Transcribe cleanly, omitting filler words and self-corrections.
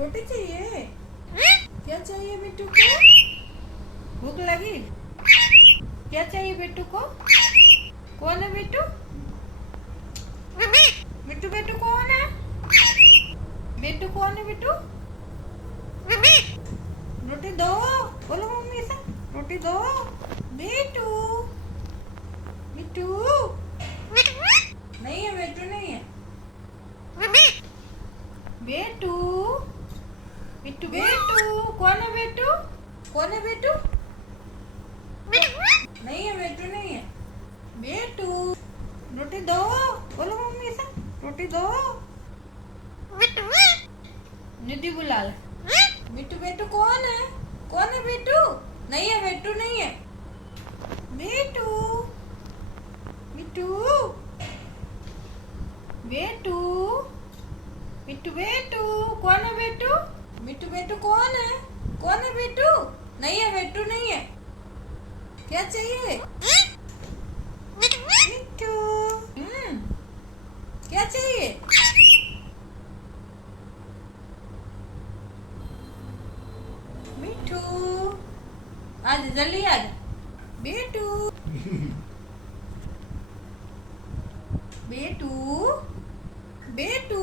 रोटी चाहिए? क्या चाहिए बिट्टू को? भूख लगी? क्या चाहिए बिट्टू को? कौन है बिट्टू? बिट्टू बिट्टू कौन है? बिट्टू कौन है बिट्टू? रोटी दो। बोलो मम्मी से रोटी दो। बिट्टू बिट्टू नहीं है, बिट्टू नहीं है। बेटू बिट्टू बेटू कौन है बिट्टू? कौन है बिट्टू? नहीं है, बिट्टू नहीं है। बेटू रोटी दो। बोलो मम्मी से रोटी दो। निधि बुला ले। बिट्टू बेटू कौन है? कौन है बिट्टू? नहीं है, बिट्टू नहीं है। बेटू बिट्टू बेटू बिट्टू बेटू कौन है बिट्टू? बिट्टू बेटू कौन है? कौन है बिट्टू? नहीं है, बिट्टू नहीं है। क्या चाहिए बिट्टू? क्या चाहिए? बिट्टू आज जल्दी आ जा। बेटू बेटू बेटू